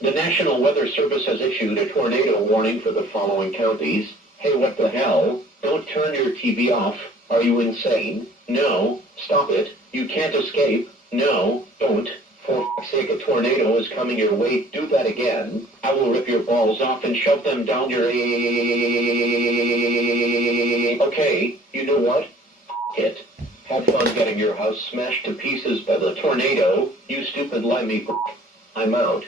The National Weather Service has issued a tornado warning for the following counties. Hey, what the hell? Don't turn your TV off. Are you insane? No, stop it. You can't escape. No, don't. For f***'s sake, a tornado is coming your way. Do that again. I will rip your balls off and shove them down your Okay, you know what? It. Have fun getting your house smashed to pieces by the tornado, you stupid limey. I'm out.